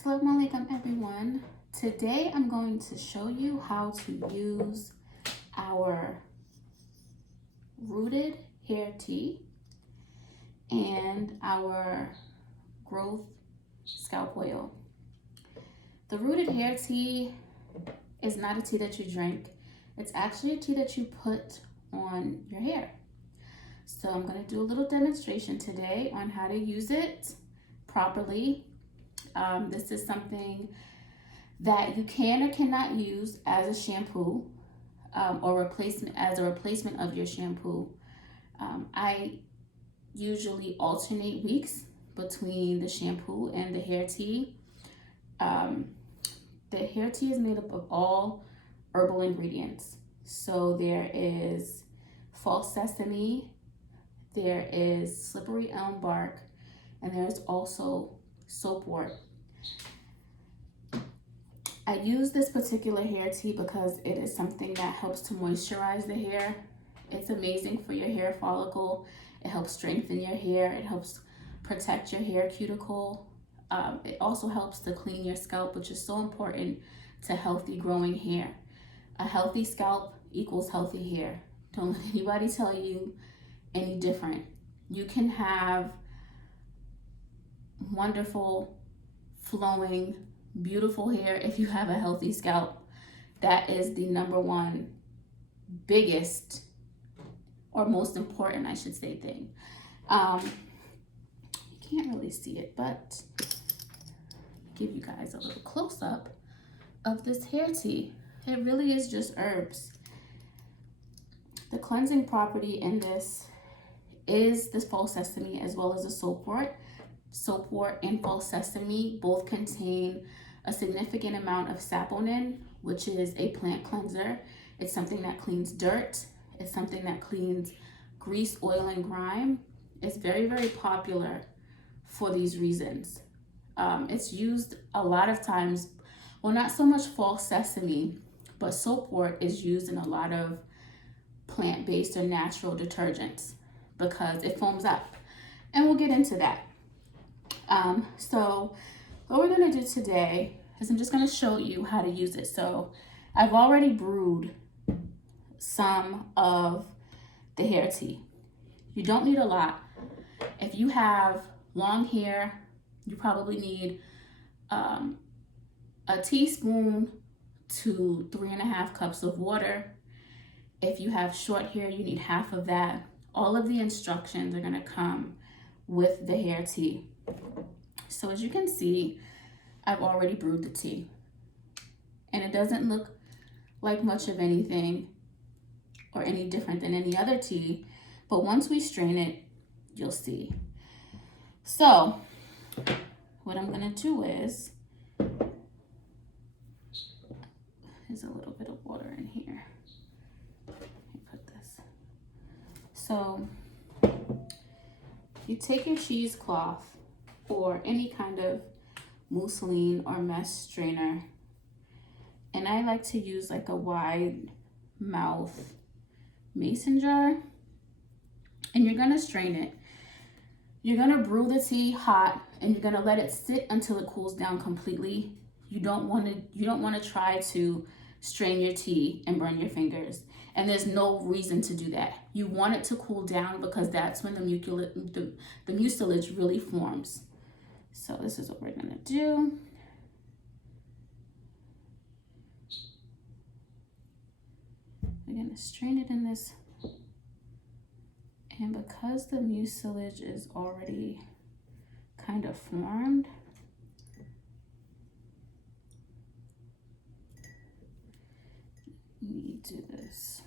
Assalamu alaikum everyone. Today I'm going to show you how to use our rooted hair tea and our growth scalp oil. The rooted hair tea is not a tea that you drink. It's actually a tea that you put on your hair. So I'm going to do a little demonstration today on how to use it properly. This is something that you can or cannot use as a shampoo or as a replacement of your shampoo. I usually alternate weeks between the shampoo and the hair tea. The hair tea is made up of all herbal ingredients. So there is false sesame, there is slippery elm bark, and there's also soapwort. I use this particular hair tea because it is something that helps to moisturize the hair. It's amazing for your hair follicle. It helps strengthen your hair. It helps protect your hair cuticle. It also helps to clean your scalp, which is so important to healthy growing hair. A healthy scalp equals healthy hair. Don't let anybody tell you any different. You can have wonderful, flowing, beautiful hair if you have a healthy scalp. That is the number one biggest or most important, I should say, thing. You can't really see it, but I'll give you guys a little close-up of this hair tea. It really is just herbs. The cleansing property in this is the false sesame as well as the soapwort. Soapwort and false sesame both contain a significant amount of saponin, which is a plant cleanser. It's something that cleans dirt. It's something that cleans grease, oil, and grime. It's very, very popular for these reasons. It's used a lot of times, well, not so much false sesame, but soapwort is used in a lot of plant-based or natural detergents because it foams up. And we'll get into that. So what we're going to do today is I'm just going to show you how to use it. So I've already brewed some of the hair tea. You don't need a lot. If you have long hair, you probably need a teaspoon to 3.5 cups of water. If you have short hair, you need half of that. All of the instructions are going to come with the hair tea. So as you can see, I've already brewed the tea. And it doesn't look like much of anything or any different than any other tea. But once we strain it, you'll see. So what I'm going to do is there's a little bit of water in here. Let me put this. So you take your cheesecloth or any kind of mousseline or mesh strainer, and I like to use like a wide mouth mason jar, and you're gonna strain it. You're gonna brew the tea hot, and you're gonna let it sit until it cools down completely. You don't want to try to strain your tea and burn your fingers, and there's no reason to do that. You want it to cool down because that's when the mucilage really forms. So this is what we're gonna do. We're gonna strain it in this, and because the mucilage is already kind of formed, we do this.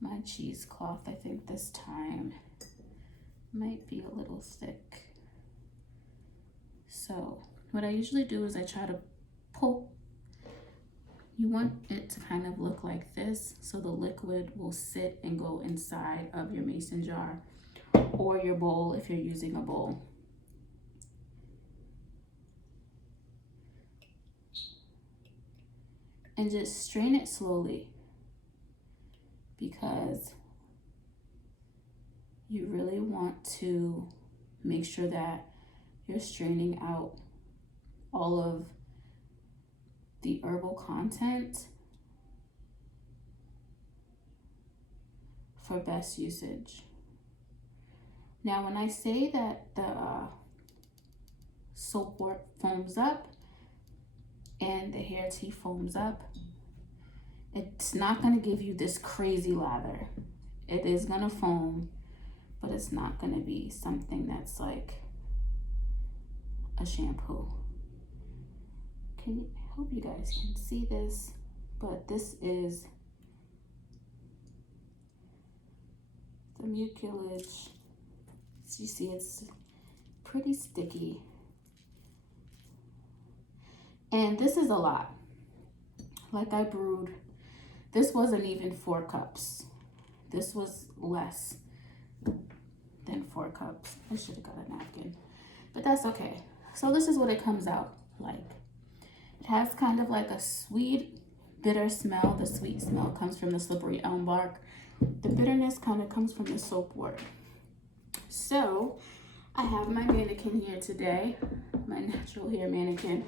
My cheesecloth, I think this time might be a little thick. So what I usually do is I try to pull. You want it to kind of look like this, so the liquid will sit and go inside of your mason jar or your bowl if you're using a bowl. And just strain it slowly because you really want to make sure that you're straining out all of the herbal content for best usage. Now, when I say that the soap foams up and the hair tea foams up, it's not going to give you this crazy lather. It is going to foam, but it's not going to be something that's like a shampoo. I hope you guys can see this, but this is the mucilage. So you see it's pretty sticky. And this is a lot. Like I brewed, this wasn't even 4 cups. This was less than 4 cups. I should have got a napkin, but that's okay. So this is what it comes out like. It has kind of like a sweet, bitter smell. The sweet smell comes from the slippery elm bark. The bitterness kind of comes from the soap water. So I have my mannequin here today, my natural hair mannequin,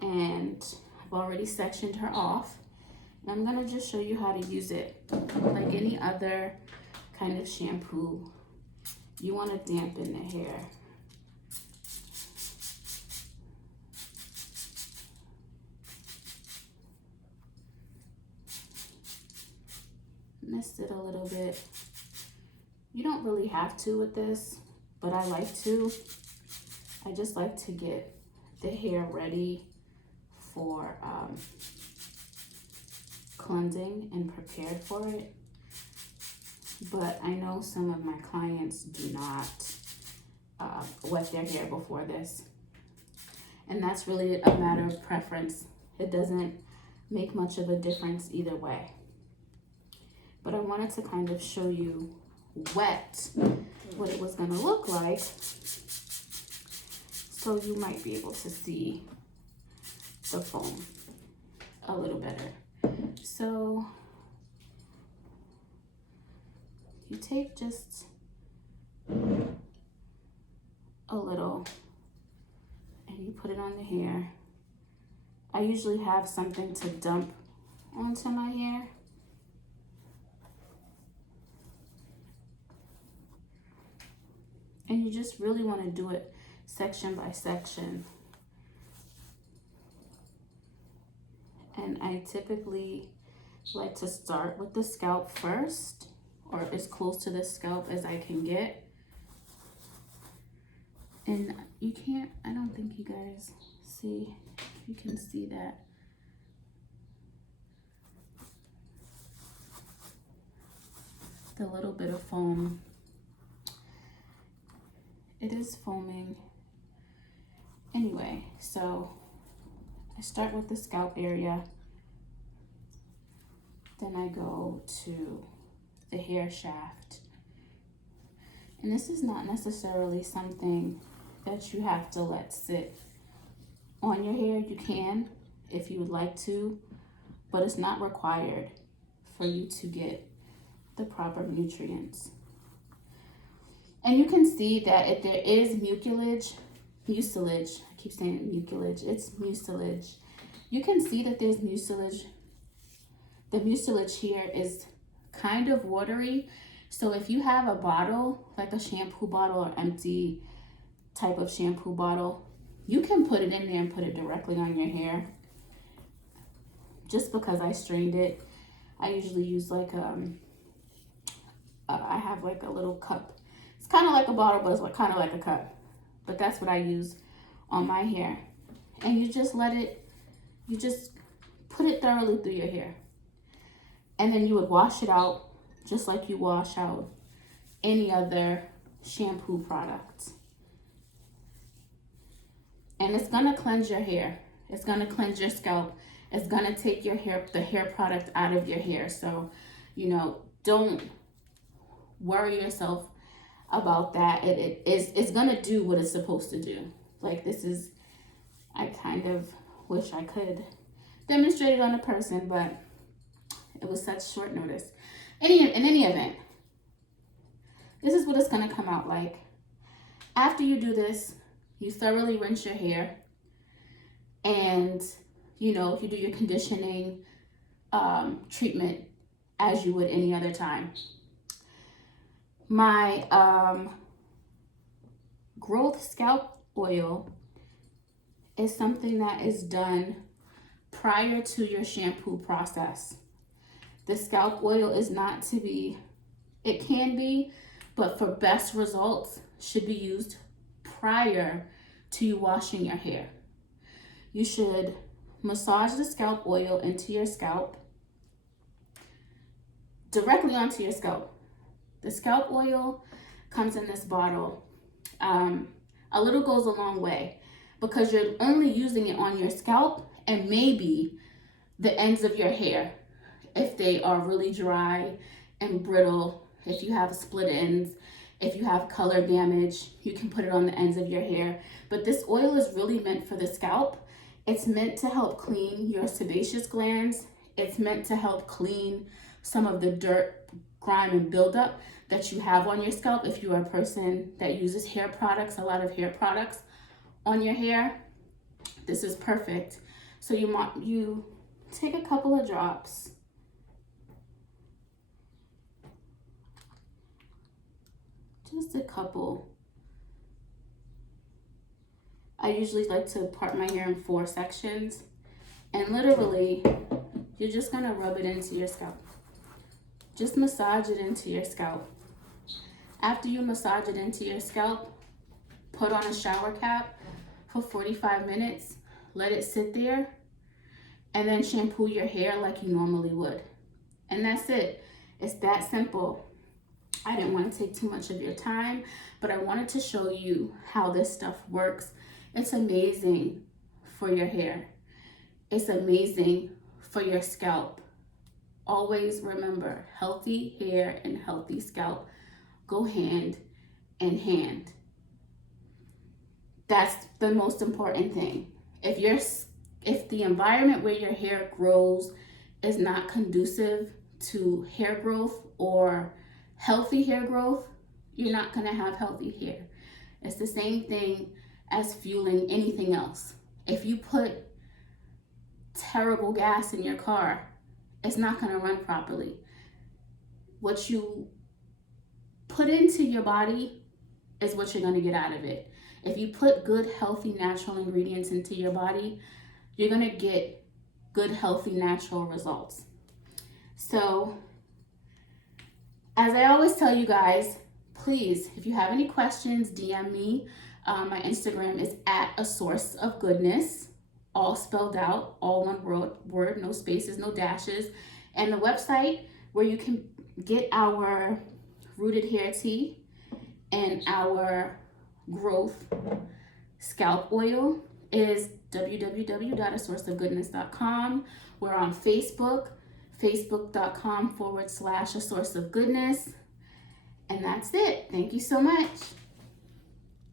and I've already sectioned her off. And I'm gonna just show you how to use it. Like any other kind of shampoo, you wanna dampen the hair. Missed it a little bit. You don't really have to with this, but I like to. I just like to get the hair ready for cleansing and prepared for it. But I know some of my clients do not wet their hair before this. And that's really a matter of preference. It doesn't make much of a difference either way. But I wanted to kind of show you wet what it was gonna look like, so you might be able to see the foam a little better. So you take just a little and you put it on the hair. I usually have something to dump onto my hair. And you just really want to do it section by section. And I typically like to start with the scalp first, or as close to the scalp as I can get. And you can't, I don't think you guys see, if you can see that. The little bit of foam. It is foaming. Anyway, so I start with the scalp area. Then I go to the hair shaft. And this is not necessarily something that you have to let sit on your hair. You can if you would like to, but it's not required for you to get the proper nutrients. And you can see that if there is mucilage, I keep saying mucilage, it's mucilage. You can see that there's mucilage. The mucilage here is kind of watery. So if you have a bottle, like a shampoo bottle or empty type of shampoo bottle, you can put it in there and put it directly on your hair. Just because I strained it, I usually use like I have like a little cup. It's kind of like a bottle, but it's like, kind of like a cup. But that's what I use on my hair. And you just let it, you just put it thoroughly through your hair. And then you would wash it out just like you wash out any other shampoo product. And it's gonna cleanse your hair. It's gonna cleanse your scalp. It's gonna take your hair, the hair product out of your hair. So, you know, don't worry yourself about that. It's gonna do what it's supposed to do. Like this is, I kind of wish I could demonstrate it on a person, but it was such short notice. In any event, this is what it's gonna come out like. After you do this, You thoroughly rinse your hair, and you do your conditioning treatment as you would any other time. My growth scalp oil is something that is done prior to your shampoo process. The scalp oil is not to be, it can be, but for best results should be used prior to you washing your hair. You should massage the scalp oil into your scalp, directly onto your scalp. The scalp oil comes in this bottle. A little goes a long way because you're only using it on your scalp and maybe the ends of your hair if they are really dry and brittle. If you have split ends, if you have color damage, you can put it on the ends of your hair. But this oil is really meant for the scalp. It's meant to help clean your sebaceous glands. It's meant to help clean some of the dirt, grime, and buildup that you have on your scalp if you are a person that uses hair products, a lot of hair products on your hair. This is perfect. So you take a couple of drops. Just a couple. I usually like to part my hair in 4 sections, and literally you're just gonna rub it into your scalp. Just massage it into your scalp. After you massage it into your scalp, put on a shower cap for 45 minutes, let it sit there, and then shampoo your hair like you normally would. And that's it. It's that simple. I didn't want to take too much of your time, but I wanted to show you how this stuff works. It's amazing for your hair. It's amazing for your scalp. Always remember, healthy hair and healthy scalp go hand in hand. That's the most important thing. If the environment where your hair grows is not conducive to hair growth or healthy hair growth, you're not going to have healthy hair. It's the same thing as fueling anything else. If you put terrible gas in your car, it's not going to run properly. What you put into your body is what you're going to get out of it. If you put good, healthy, natural ingredients into your body, you're going to get good, healthy, natural results. So, as I always tell you guys, please, if you have any questions, DM me. My Instagram is @asourceofgoodness, all spelled out, all one word, no spaces, no dashes. And the website where you can get our rooted hair tea and our growth scalp oil is www.asourceofgoodness.com. We're on Facebook, facebook.com/asourceofgoodness. And that's it. Thank you so much.